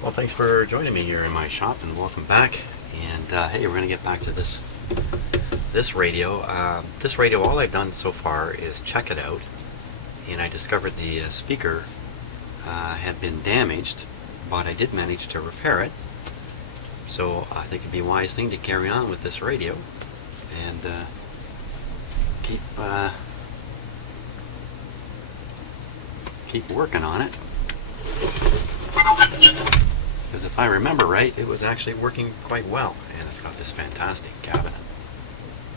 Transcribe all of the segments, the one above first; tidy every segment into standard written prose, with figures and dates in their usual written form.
Well, thanks for joining me here in my shop, and welcome back. And hey, we're going to get back to this radio. This radio, all I've done so far is check it out, and I discovered the speaker had been damaged, but I did manage to repair it. So I think it'd be a wise thing to carry on with this radio and keep working on it. Because if I remember right, it was actually working quite well, and it's got this fantastic cabinet.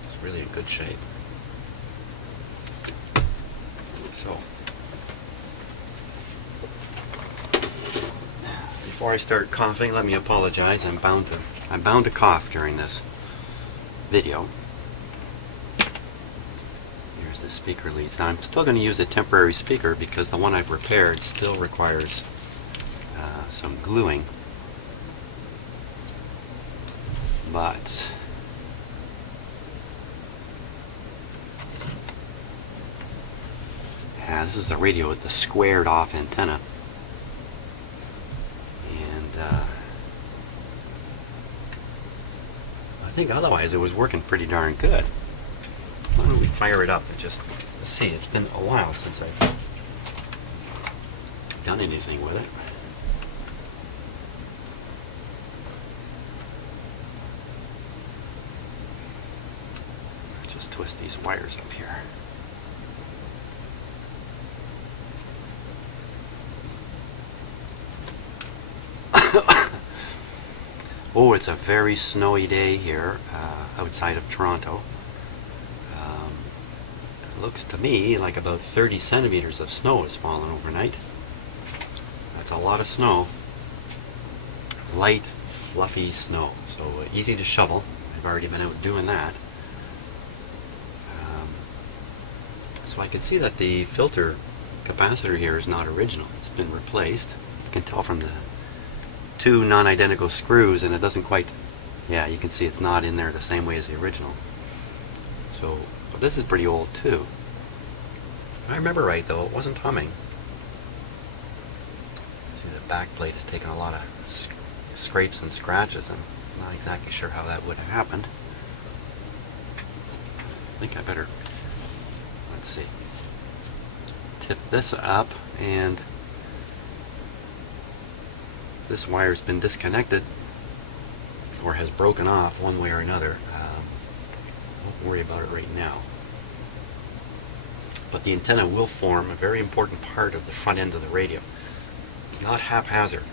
It's really in good shape. So, before I start coughing, let me apologize. I'm bound to cough during this video. Here's the speaker leads. Now I'm still going to use a temporary speaker because the one I've repaired still requires some gluing. But yeah, this is the radio with the squared off antenna, and I think otherwise it was working pretty darn good. Why don't we fire it up and just see? It's been a while since I've done anything with it. Just twist these wires up here. Oh, it's a very snowy day here outside of Toronto. It looks to me like about 30 centimeters of snow has fallen overnight. That's a lot of snow. Light, fluffy snow. So easy to shovel. I've already been out doing that. So I can see that the filter capacitor here is not original. It's been replaced. You can tell from the two non-identical screws, and it doesn't quite, yeah, you can see it's not in there the same way as the original. So, but this is pretty old too. If I remember right though, it wasn't humming. See, the back plate has taken a lot of scrapes and scratches, and I'm not exactly sure how that would have happened. I think I better, let's see, tip this up, and this wire's been disconnected or has broken off one way or another. Won't worry about it right now. But the antenna will form a very important part of the front end of the radio. It's not haphazard.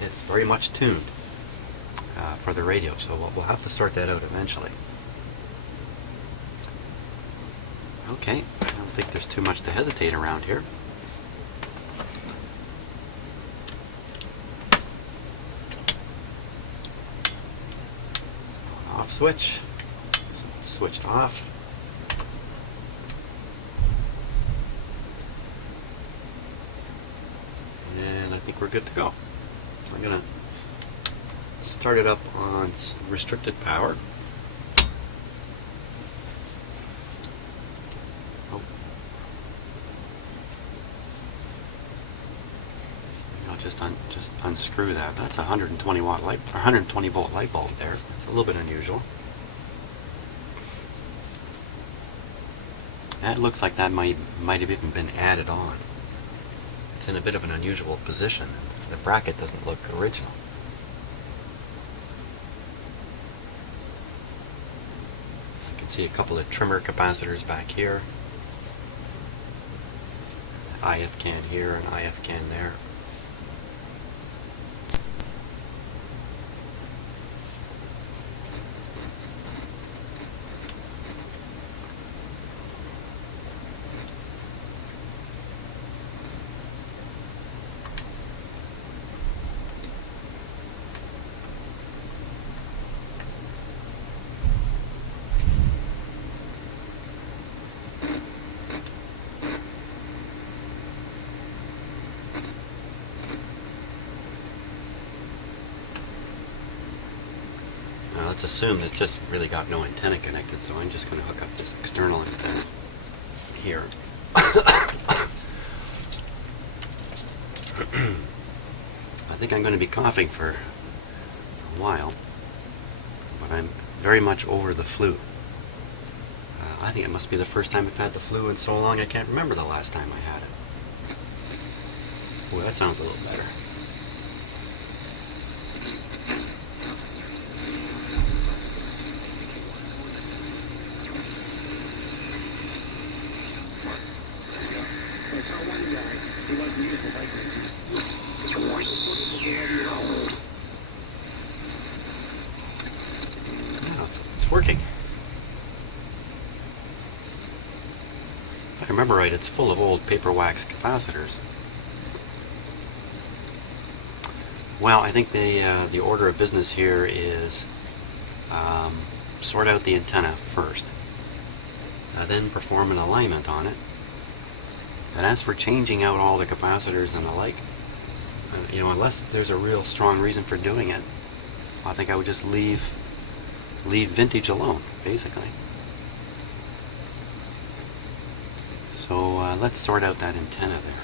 It's very much tuned for the radio, so we'll have to sort that out eventually. Okay, I don't think there's too much to hesitate around here. Off switch. So it's switched off. And I think we're good to go. So I'm going to start it up on restricted power. Just unscrew that. That's a 120 volt light bulb there. That's a little bit unusual. That looks like that might have even been added on. It's in a bit of an unusual position. The bracket doesn't look original. You can see a couple of trimmer capacitors back here. IF can here and IF can there. Let's assume that just really got no antenna connected, so I'm just going to hook up this external antenna here. think I'm going to be coughing for a while, but I'm very much over the flu. I think it must be the first time I've had the flu in so long I can't remember the last time I had it. Boy, that sounds a little better. Yeah, it's working. If I remember right, it's full of old paper wax capacitors. Well, I think the order of business here is sort out the antenna first, then perform an alignment on it. And as for changing out all the capacitors and the like, unless there's a real strong reason for doing it, I think I would just leave vintage alone, basically. So let's sort out that antenna there.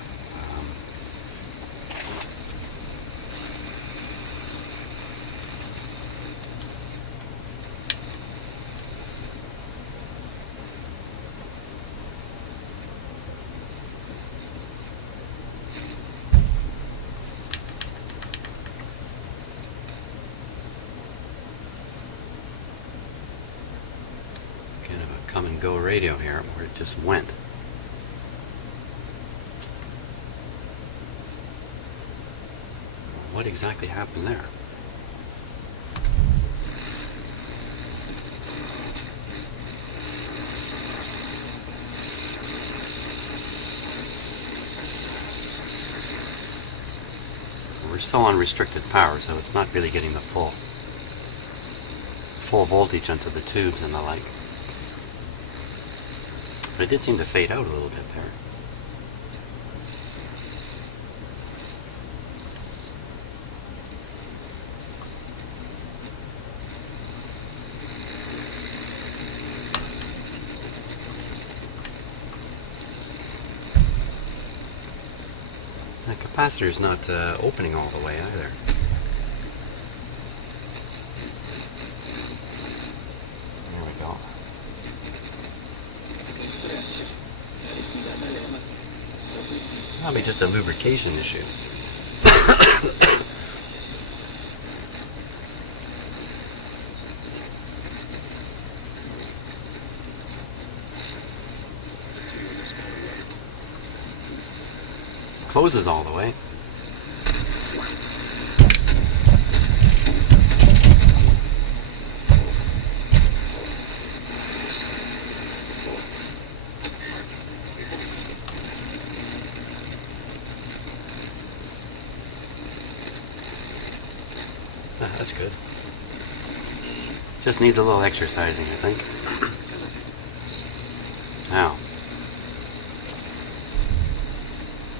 Kind of a come and go radio here where it just went. What exactly happened there? We're still on restricted power, so it's not really getting the full voltage onto the tubes and the like. But it did seem to fade out a little bit there. The capacitor's not opening all the way either. There we go. Probably just a lubrication issue. Closes all the way. That's good. Just needs a little exercising, I think. Now,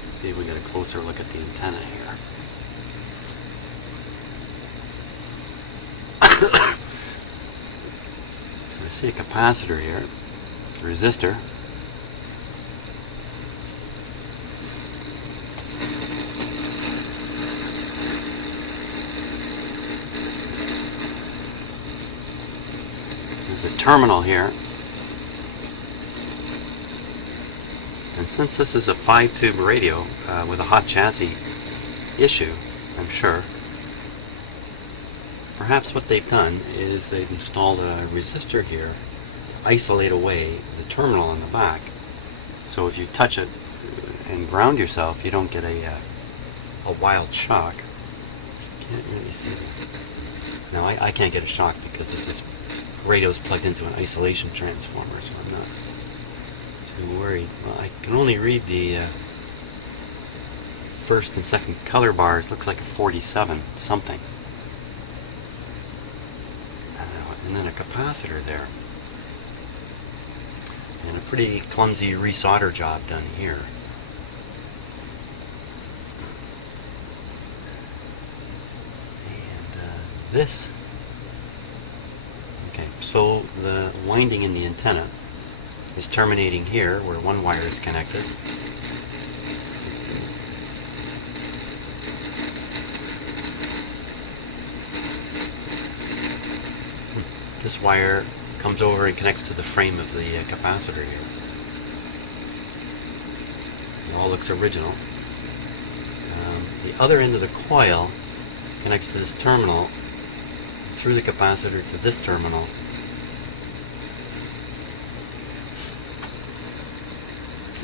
let's see if we get a closer look at the antenna here. So I see a capacitor here, a resistor. There's a terminal here, and since this is a 5-tube radio with a hot chassis issue, I'm sure, perhaps what they've done is they've installed a resistor here to isolate away the terminal on the back, so if you touch it and ground yourself, you don't get a wild shock. Can't really see that. No, I can't get a shock because this radio is plugged into an isolation transformer, so I'm not too worried. Well, I can only read the first and second color bars. Looks like a 47 something. And then a capacitor there. And a pretty clumsy resolder job done here. And this. Okay, so the winding in the antenna is terminating here where one wire is connected. this wire comes over and connects to the frame of the capacitor here. It all looks original. The other end of the coil connects to this terminal through the capacitor to this terminal.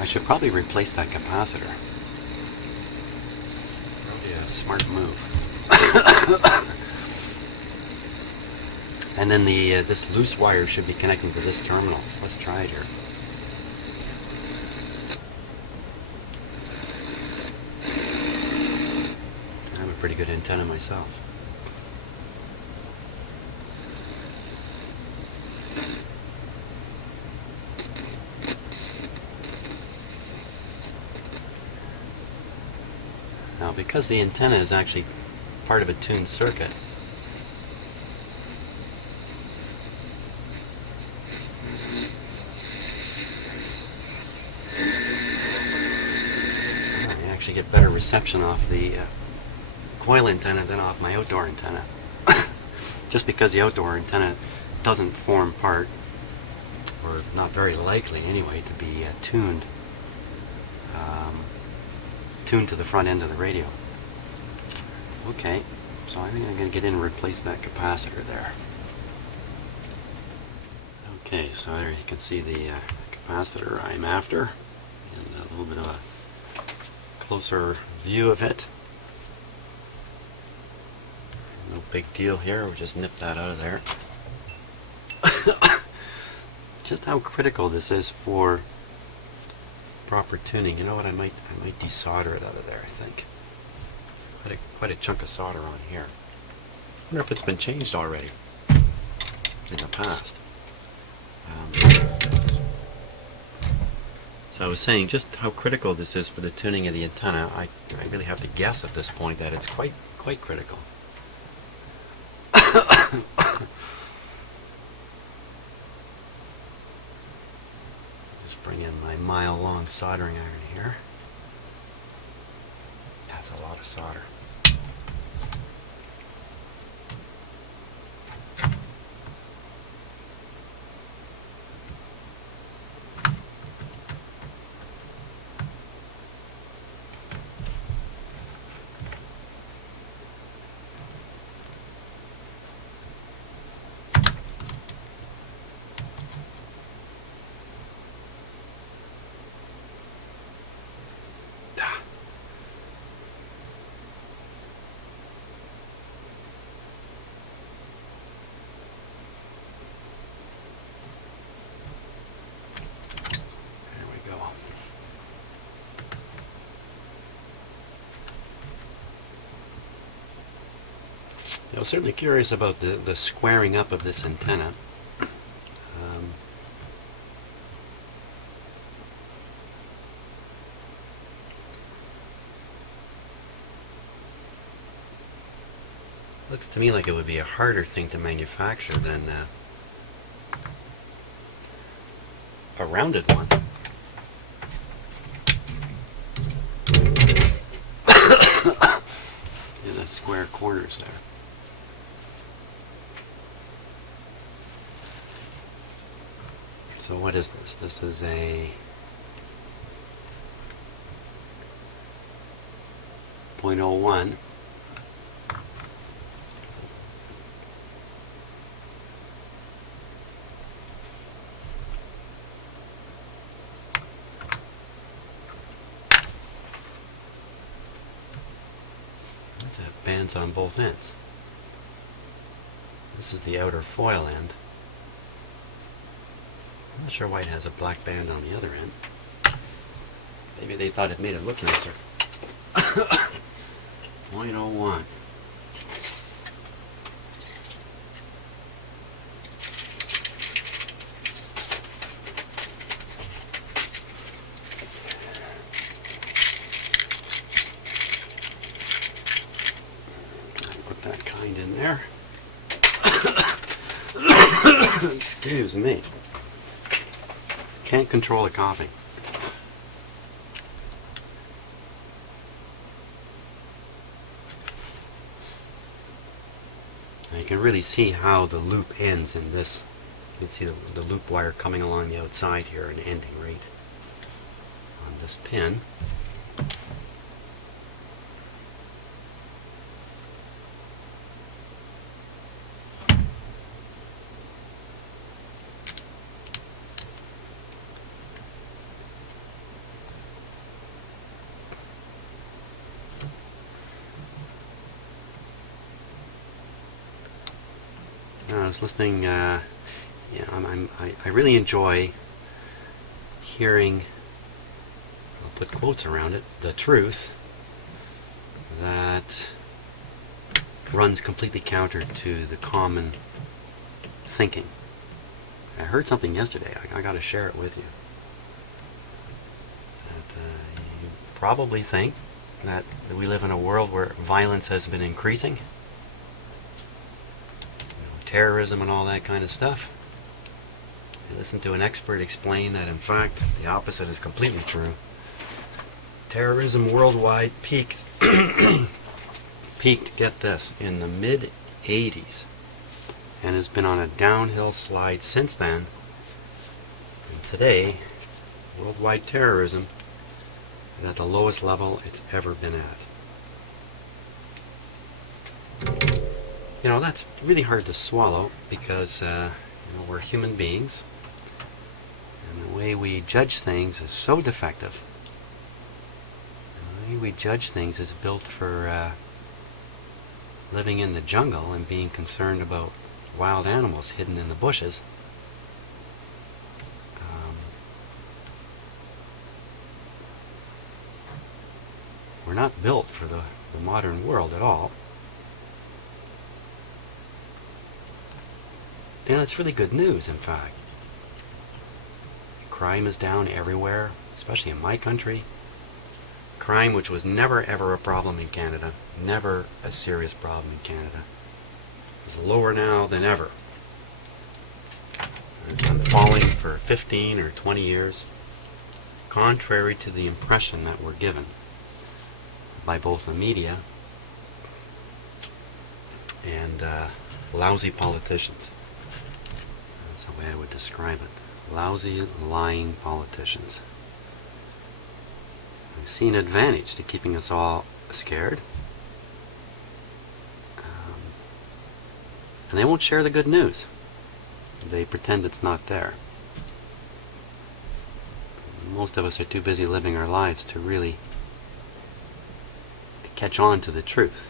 I should probably replace that capacitor. Probably a smart move. And then this loose wire should be connecting to this terminal. Let's try it here. I have a pretty good antenna myself. Now, because the antenna is actually part of a tuned circuit, I actually get better reception off the coil antenna than off my outdoor antenna. Just because the outdoor antenna doesn't form part, or not very likely anyway, to be tuned to the front end of the radio. Okay, so I think I'm going to get in and replace that capacitor there. Okay, so there you can see the capacitor I'm after, and a little bit of a closer view of it. No big deal here, we'll just nip that out of there. Just how critical this is for proper tuning. You know what, I might desolder it out of there, I think. Quite a chunk of solder on here. I wonder if it's been changed already in the past. So I was saying just how critical this is for the tuning of the antenna. I really have to guess at this point that it's quite critical. Just bring in my mile-long soldering iron here. That's a lot of solder. I was certainly curious about the squaring up of this antenna. Looks to me like it would be a harder thing to manufacture than a rounded one. And the square corners there. So what is this? This is a 0.01. That's bands on both ends. This is the outer foil end. I'm not sure why it has a black band on the other end. Maybe they thought it made it look nicer. 0.01. Put that kind in there. Excuse me. Can't control the coughing. Now you can really see how the loop ends in this. You can see the loop wire coming along the outside here and ending right on this pin. I was listening. I really enjoy hearing. I'll put quotes around it. The truth that runs completely counter to the common thinking. I heard something yesterday. I got to share it with you. That you probably think that we live in a world where violence has been increasing. Terrorism and all that kind of stuff. I listened to an expert explain that in fact the opposite is completely true. Terrorism worldwide peaked, get this, in the mid-80s and has been on a downhill slide since then. And today, worldwide terrorism is at the lowest level it's ever been at. You know, that's really hard to swallow because we're human beings, and the way we judge things is so defective. The way we judge things is built for living in the jungle and being concerned about wild animals hidden in the bushes. We're not built for the modern world at all. And it's really good news, in fact. Crime is down everywhere, especially in my country. Crime, which was never ever a problem in Canada, never a serious problem in Canada, is lower now than ever. It's been falling for 15 or 20 years, contrary to the impression that we're given by both the media and lousy politicians. That's the way I would describe it. Lousy, lying politicians. I've seen advantage to keeping us all scared. And they won't share the good news. They pretend it's not there. Most of us are too busy living our lives to really catch on to the truth.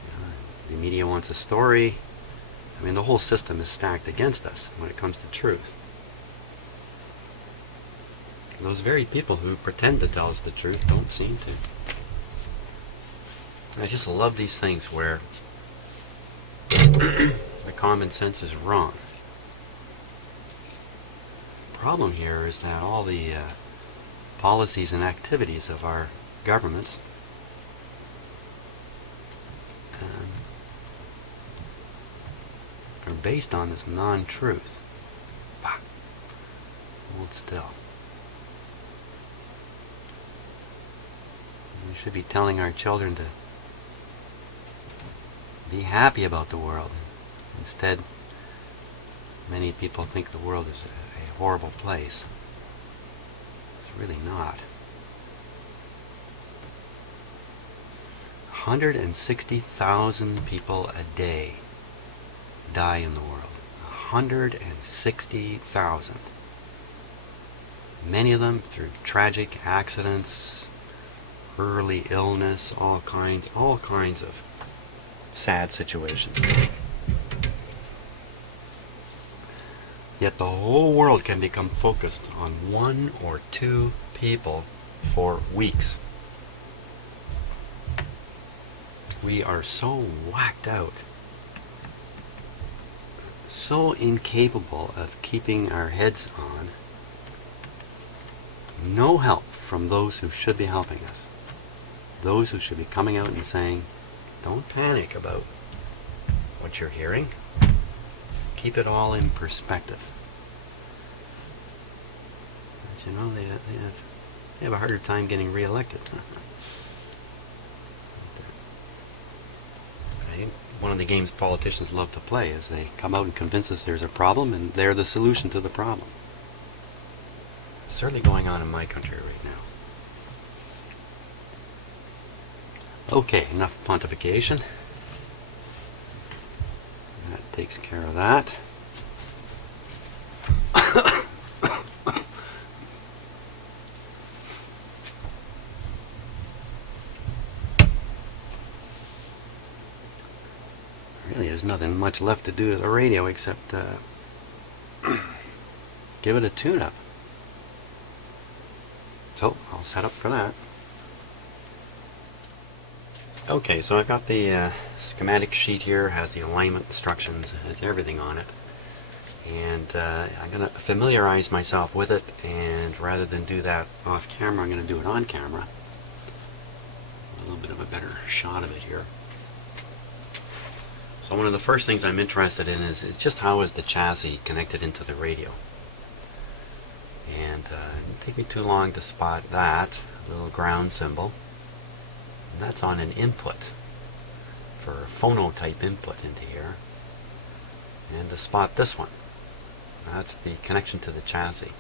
The media wants a story. I mean, the whole system is stacked against us when it comes to truth. Those very people who pretend to tell us the truth don't seem to. I just love these things where the common sense is wrong. The problem here is that all the policies and activities of our governments are based on this non-truth. Hold still. We should be telling our children to be happy about the world. Instead, many people think the world is a horrible place. It's really not. 160,000 people a day die in the world. 160,000. Many of them through tragic accidents, early illness, all kinds of sad situations. Yet the whole world can become focused on one or two people for weeks. We are so whacked out, so incapable of keeping our heads on. No help from those who should be helping us. Those who should be coming out and saying, don't panic about what you're hearing. Keep it all in perspective. But, you know, they have a harder time getting reelected. one of the games politicians love to play, is they come out and convince us there's a problem and they're the solution to the problem. It's certainly going on in my country right now. Okay, enough pontification. That takes care of that. Really, there's nothing much left to do to the radio except give it a tune-up. So, I'll set up for that. Okay, so I've got the schematic sheet here, has the alignment instructions, has everything on it. And I'm going to familiarize myself with it, and rather than do that off camera, I'm going to do it on camera. A little bit of a better shot of it here. So one of the first things I'm interested in is just how is the chassis connected into the radio. And it didn't take me too long to spot that little ground symbol. And that's on an input for a phono-type input into here. And to spot this one, that's the connection to the chassis.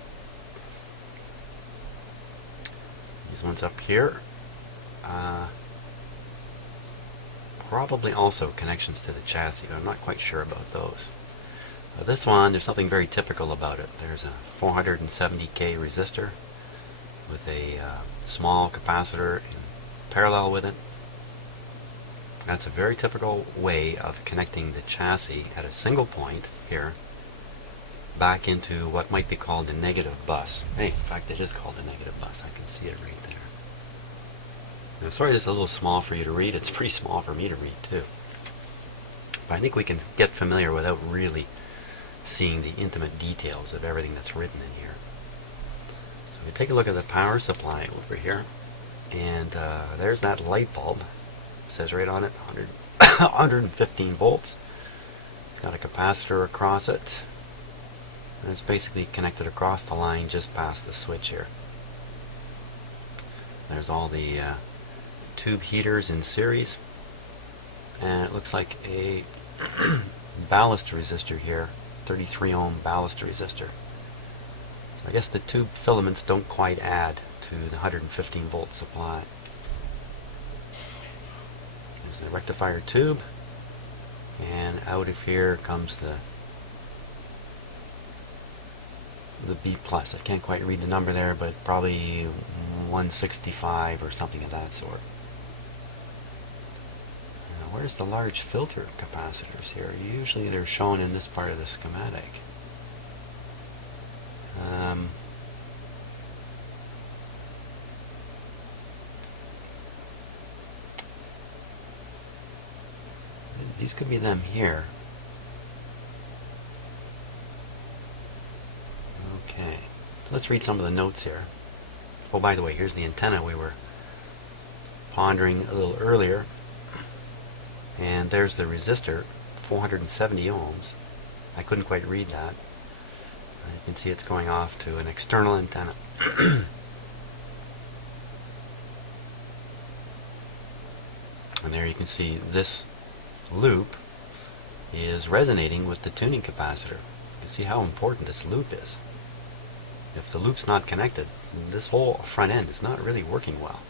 These ones up here, probably also connections to the chassis, but I'm not quite sure about those. This one, there's something very typical about it. There's a 470K resistor with a small capacitor in parallel with it. That's a very typical way of connecting the chassis at a single point here back into what might be called a negative bus. Hey, in fact, it is called a negative bus. I can see it right there. Now, sorry this is a little small for you to read. It's pretty small for me to read too. But I think we can get familiar without really seeing the intimate details of everything that's written in here. So we take a look at the power supply over here, and there's that light bulb. It says right on it 115 volts. It's got a capacitor across it, and it's basically connected across the line just past the switch here. There's all the tube heaters in series, and it looks like a ballast resistor here, 33 ohm ballast resistor. So I guess the tube filaments don't quite add to the 115 volt supply. There's the rectifier tube, and out of here comes the B plus. I can't quite read the number there, but probably 165 or something of that sort. Now, where's the large filter capacitors here? Usually they're shown in this part of the schematic. These could be them here. Okay, so let's read some of the notes here. Oh, by the way, here's the antenna we were pondering a little earlier. And there's the resistor, 470 ohms. I couldn't quite read that. You can see it's going off to an external antenna. And there you can see this loop is resonating with the tuning capacitor. You can see how important this loop is. If the loop's not connected, this whole front end is not really working well.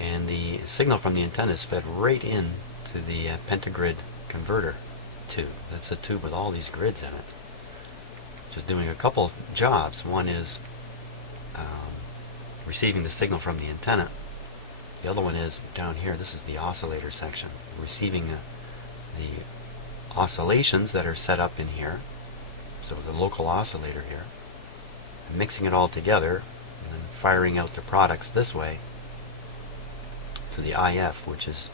And the signal from the antenna is fed right in to the pentagrid converter tube. That's a tube with all these grids in it. Just doing a couple of jobs. One is receiving the signal from the antenna. The other one is down here. This is the oscillator section. Receiving the oscillations that are set up in here. So the local oscillator here. And mixing it all together and then firing out the products this way to the IF, which is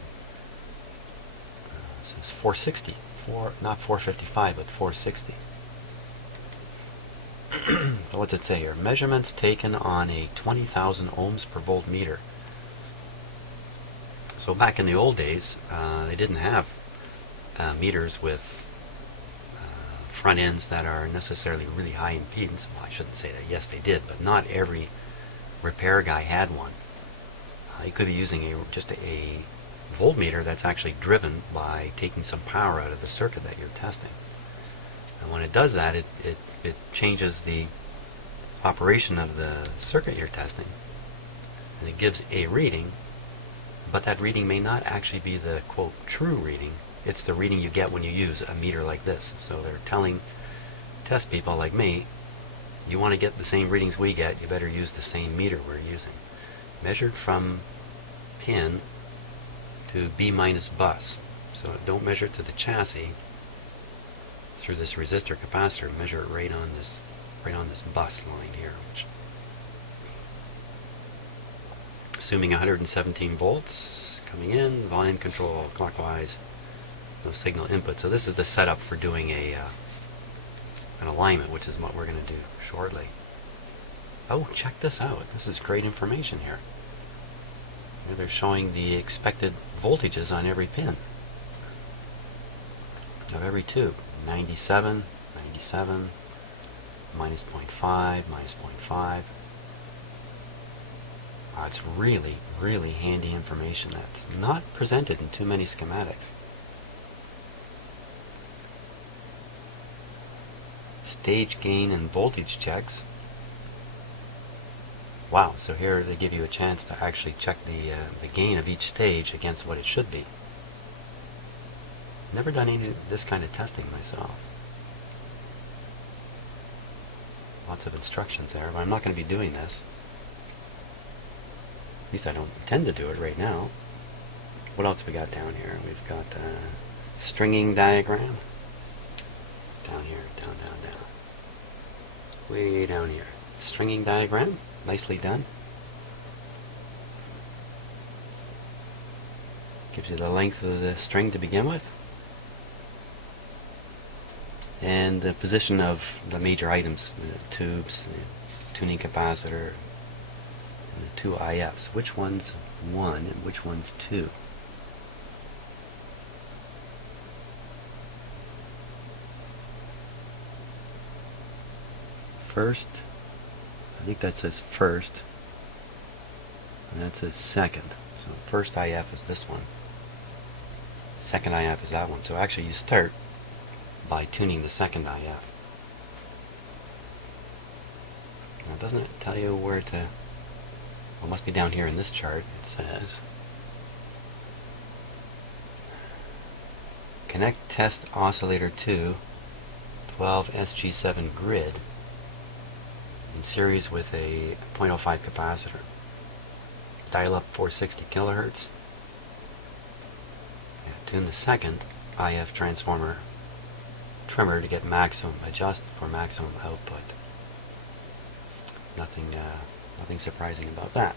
it says 460. Not 455, but 460. So what's it say here? Measurements taken on a 20,000 ohms per volt meter. So back in the old days, they didn't have meters with front ends that are necessarily really high impedance. Well, I shouldn't say that. Yes, they did, but not every repair guy had one. You could be using just a voltmeter that's actually driven by taking some power out of the circuit that you're testing. And when it does that, it changes the operation of the circuit you're testing, and it gives a reading, but that reading may not actually be the quote true reading. It's the reading you get when you use a meter like this. So they're telling test people like me, you want to get the same readings we get, you better use the same meter we're using. Measured from pin to B minus bus. So don't measure it to the chassis through this resistor capacitor. Measure it right on this bus line here, which, assuming 117 volts coming in, volume control clockwise, no signal input. So this is the setup for doing an alignment, which is what we're going to do shortly. Oh, check this out. This is great information here. Here they're showing the expected voltages on every pin of every tube. 97, 97, minus 0.5, minus 0.5. It's really, really handy information that's not presented in too many schematics. Stage gain and voltage checks. Wow, so here they give you a chance to actually check the gain of each stage against what it should be. Never done any of this kind of testing myself. Lots of instructions there, but I'm not going to be doing this. At least I don't intend to do it right now. What else we got down here? We've got stringing diagram. Down here, down, down, down. Way down here. Stringing diagram. Nicely done. Gives you the length of the string to begin with, and the position of the major items, the tubes, the tuning capacitor, and the two IFs. Which one's 1 and which one's 2? First, I think that says first, and that says second. So first IF is this one. Second IF is that one. So actually you start by tuning the second IF. Now doesn't it tell you where to... Well, it must be down here in this chart. It says connect test oscillator to 12 SG7 grid in series with a 0.05 capacitor. Dial up 460 kilohertz. Tune the second IF transformer trimmer to get maximum, adjust for maximum output. Nothing surprising about that.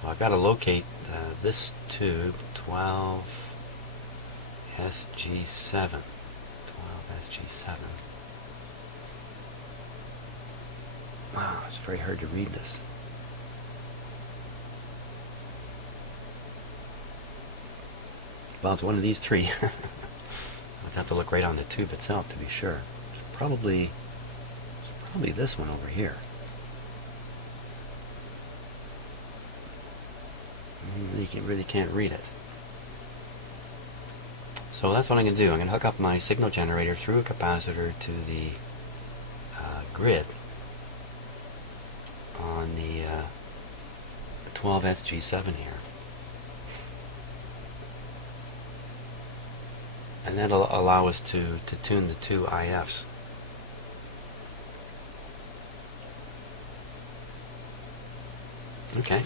So I've got to locate this tube, 12 SG7. 12 SG7. Wow, it's very hard to read this. Well, it's one of these three. I'd have to look right on the tube itself to be sure. It's probably this one over here. You really can't read it. So that's what I'm going to do. I'm going to hook up my signal generator through a capacitor to the grid on the 12 SG7 here. And that'll allow us to tune the two IFs. Okay.